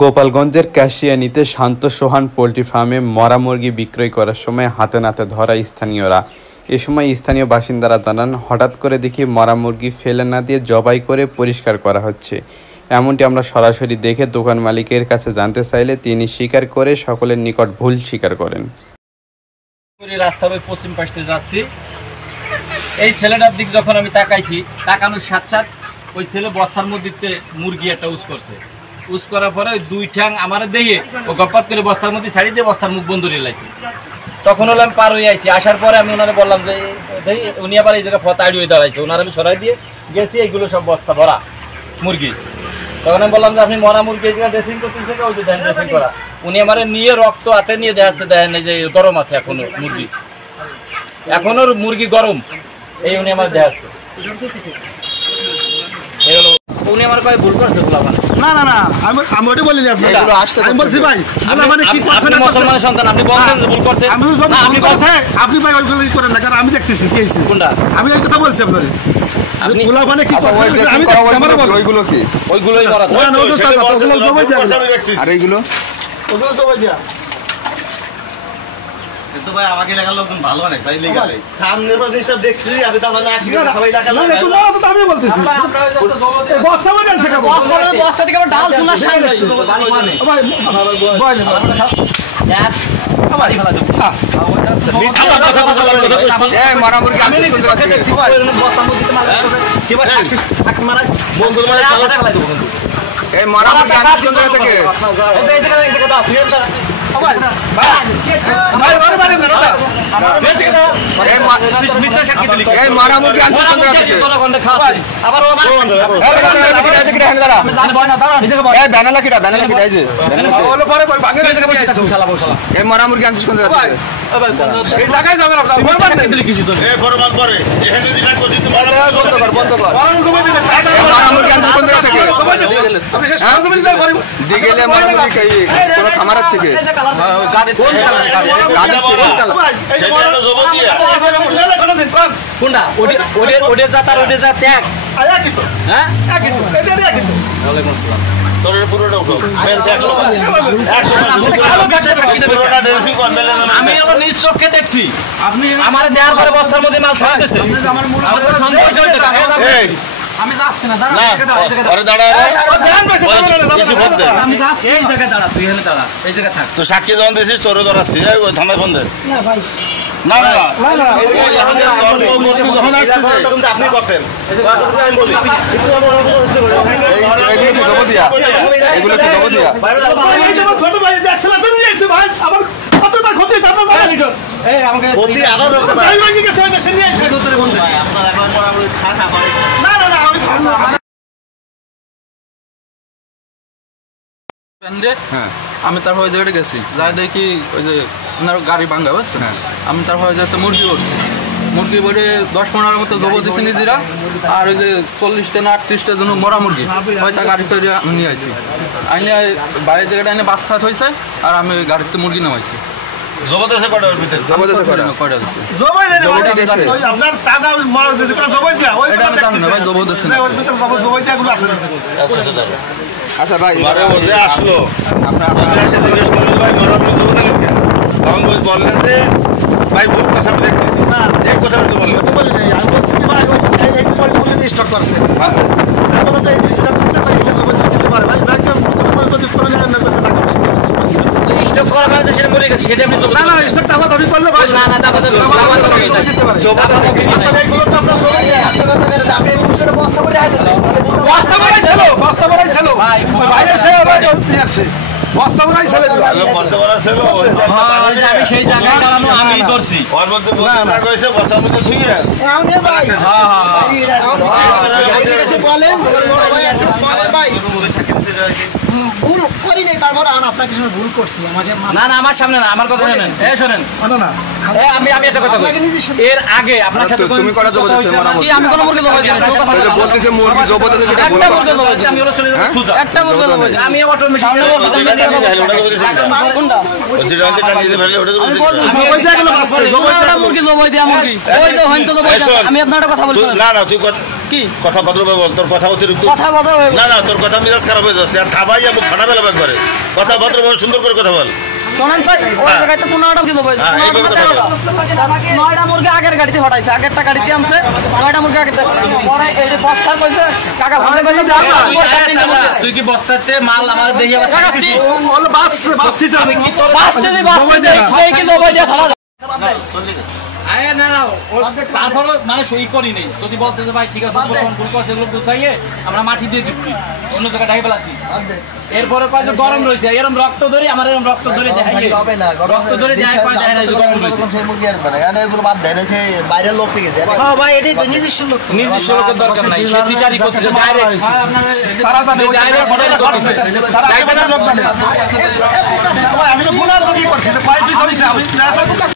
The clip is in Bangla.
গোপালগঞ্জের কাশিয়ানীতে শান্ত সোহান পোল্ট্রি ফার্মে মরা মুরগি বিক্রয় করার সময় হাতে নাতে ধরা স্থানীয়রা। এ সময় স্থানীয় বাসিন্দারা জানান, হঠাৎ করে দেখি মরা মুরগি ফেলে না দিয়ে জবাই করে পরিষ্কার করা হচ্ছে। এমনটি আমরা সরাসরি দেখে দোকান মালিকের কাছে জানতে চাইলে তিনি স্বীকার করে সকলের নিকট ভুল স্বীকার করেন। রাস্তার ওই পশ্চিম পাশে যাচ্ছি, এই ছেলেটার দিক যখন আমি তাকাইছি, তাকানোর সাথে ওই ছেলে বস্তার মধ্যে মুরগি একটা উস করছে। উস করার পরে ওই দুই ঠ্যাং আমার দেখে ও গপাত করে বস্তার মধ্যে ছাড়ি দিয়ে বস্তার মুখ বন্ধ রে লাইছে। তখন হলো আমি পার হয়ে আইছি, আসার পরে আমি ওনারা বললাম যে উনি আবার এই জায়গায় ফতাড়ি হয়ে দাঁড়াইছে। ওনারা আমি সরাই দিয়ে গেছি, এইগুলো সব বস্তা ভরা মুরগি। তখন আমি বললাম যে আপনি মরা মুরগি এই জায়গায় ড্রেসিং করতেছে, ওই যে দেন ড্রেসিং করা। উনি আমার নিয়ে রক্ত হাতে নিয়ে দেখাচ্ছে, দেখেন এই যে গরম আছে এখনো মুরগি, এখনো মুরগি গরম, এই উনি আমার দেখাচ্ছে। এই হলো উনি আমার ভাই ভুল করছে। না না না, আমি ওটা বলিনি। আপনি আমি বলছি ভাই, মানে কি করছেন? মুসলমান সন্তান, আপনি বলছেন যে ভুল করছে। আপনি বলছেন, আপনি ভাই ওইগুলো করেন না, কারণ আমি দেখতেছি কি হইছে। কোনটা? আমি এই কথা বলছি আপনারে। আপনি গোলা মানে কি করছেন? আমি ওইগুলো কি? ওইগুলোই মরা। আর এইগুলো ওগুলো সবাই যা তো ভাই আমাকে এলাকার লোকজন ভালো অনেক, তাই লেগে যায় সামনের পাশে সব দেখছি। আমি তো মানে আসি সবাই এলাকার লোক, একটু বড় তো আমি বলতেছি বস্তা মানে আছে কেন? বস্তা থেকে আবার ডাল চুলার সামনে ভাই ভাই বাড়ি ফেলা দেব। এই মারা মুরগি আমি চোখে দেখছি ভাই, বস্তার মধ্যে মারা কি ভাই থাক মারা বন্ধু মানে ফেলা দেব। এই মারা মুরগি আমি চোখে থেকে এই জায়গা দাও তুই এন্টার ভাই ভাই ভাই ভাই ভাই না দাদা এই মারা মুরগি আমি চোখে থেকে আবার ও মারা এই ব্যানালা কিটা এই যে ওলো পরে ভাগে গেছে শালা বসালা এই মারা মুরগি আমি চোখে থেকে এই জায়গায় যাবেন আপনারা এই ফরমান করে এখানে দিনা কোজি তো বন্ধ কর এই মারা মুরগি আমি চোখে থেকে আপনি শেষ করে দিবেন স্যার পরে দিগেলে মারা মুরগি খাই কোন খামারের থেকে গাড়ি কোন কালার গাড়ি সেটা জব দিয়া কোনটা ওডে যা তার ওডে যা ত্যাগ আয়া কি তো হ্যাঁ কি তো এটা দিয়া কি তো ওয়ালাইকুম আসসালাম। তোর পুরোটা উঠো বেলছে 100 পুরোটা ড্রেসিং কর মেলে না। আমি আবার নিজ চোখে দেখছি, আপনি আমারে দেওয়ার পরে বস্তার মধ্যে মাল ছাড়তেছে। আমার সন্দেহ হইছে। এই আমি যাচ্ছি না, দাঁড়া না আরে দাঁড়া আমি যাচ্ছি এই জায়গায় দাঁড়া, তুই এখানে দাঁড়া, এই জায়গায় থাক। তো সাক্ষী যখন দিছিস তোর ধরাচ্ছি ওই থানায় ফোন দে। না ভাই না না না আপনি করছেন এগুলো কি জব দিয়া ছোট ভাই দেখছিলাম তো নিয়ে আইছে ভাই, আবার কতটা ক্ষতি সাথে এই আমাকে প্রতি আদর ভাই ভাই কি গেছে দেশে নিয়ে আইছে ভাই আপনার এখন মোটামুটি থাকা পারে না না না আমি আমি তারপর ওই জায়গাটা গেছি, যাই দেখি ওই যে ওনার গাড়ি ভাঙ্গা বুঝছেন। আমি তারপর ওই যে মুরগি করছি, মুরগি বলে 10-15 মতো জব দিছি নিজেরা। আর ওই যে 40টা না 38টা জন মরা মুরগি হয়তো গাড়ি তৈরি নিয়ে আইছি, আইনে বাইরের জায়গাটা এনে বাস্তাত হয়েছে। আর আমি ওই গাড়িতে মুরগি নামাইছি। জবরদস্ত করার ভিতরে কয়টা দিচ্ছে জবাই দেন ওই আপনার তাজা মাল যে জবাই দিয়া ওই এটা আমি জানি না ভাই, জবরদস্তি না। ওই ভিতর জবাই দিয়া গুলো আছে। আচ্ছা ভাই মারে ওদের আসলো আপনারা এসে জিজ্ঞেস করলেন ভাই মরা মুরগি জব দিলেন কেন? তখন বললেন যে ভাই ভুল কথা আমি দেখতেছি না, এক কথা তো বললেন তো বলি নাই, আমি বলছি কি ভাই এই পরিমাণে স্টক করছে আছে তারপরে তো এই স্টক করছে তাই এটা জবাই দিতে পারে ভাই, তাকে প্রথমে যদি করে না করতে থাকে স্টক করা মানে সেটা মরে গেছে, সেটা আপনি না না স্টক দাবা দাবি করলে ভাই না না দাবা দাবি দিতে পারে জবাব এগুলো তো আমরা জবাই দিয়া আপনি এই মুশকিলে বস্তা করে আইতে বস্তা বানাই ছিল ভাই ভাই এসে ভাই নিয়ে আসছে বস্তা বানাই ছিল বস্তা বলা ছিল আমি সেই জায়গায় দাঁড়ানো আমি ধরছি। ওর মধ্যে বস্তা কইছে বস্তার মধ্যে ছুঁয়ে আমি ভাই বলেন ভাই আছে বলে ভাই ভুল করি নাই, তারপর আপনার কিছু ভুল করছি আমাকে না না আমার সামনে না, আমার কথা শুনেন। এই শুনেন না না আমি একটা কথা বলি, এর আগে আপনার সাথে তুমি করা জব দিছো মারা মুরগি? আমি কোনো মুরগি জবাই দিই না, বলতেছে মুরগি জব দিছে সেটা বল। একটা মুরগি জবাই দিই, আমি ওরা চলে যাব সুজা, একটা মুরগি জবাই দিই আমি অটোমেটিক সামনে বলছি কোনটা ওই জিরাতে টানিয়ে দিলে ওটা জবাই দিয়ে গেল, মুরগি জবাই দিয়া মুরগি ওই তো হইতো তো বলছি। আমি আপনার কথা বলছি না না তুই কি কথা ভদ্রভাবে বল, তোর কথা অতিরিক্ত। কথা বলতে না না, তোর কথা মেজাজ খারাপ হয়ে যাচ্ছে, আর থাবাই যাবো খানা বেলা একবারে। কথা ভদ্রভাবে সুন্দর করে কথা বল। শোনেন ভাই, ওই জায়গায় তো 15টা কিলো পাইছে, 9টা মুরগি আগের গাড়িতে হটাইছে, আগেরটা গাড়িতে আনছে 9টা মুরগি আগে পরে এই যে বস্তার কইছে কাকা ভালো কইছে তুই কি বস্তাতে মাল আমার দেহি আবার টাকাচ্ছি বল বাস বাসতিছে আমি কি তোর বাস্তে দি বাস্তে দেই কি দবাই দিয়া খালা আরে না না তারপর মানে সই করি নেই যদি বলতে যে ভাই ঠিক আছে ভুল করছে এগুলো বুঝাইয়ে আমরা মাটি দিয়ে দিচ্ছি অন্য জায়গায় ঢাই ফেলাছি এরপরে কয় যে গরম রয়েছে এরকম রক্ত ধরে আমার এরকম রক্ত ধরে দেখাই রক্ত ধরে দেখাই কয় দেখা যায় গরম রয়েছে বাইরের লোক থেকে যায় ভাই এটাই তো নিজস্ব লোক লোকের দরকার নাই সে সিটারি করতেছে ডাইরেক্ট তারা জানে ডাইরেক্ট হোটেলে করতেছে আমি তো পুনরাবৃত্তি করছি, পাইপ দিছি আমি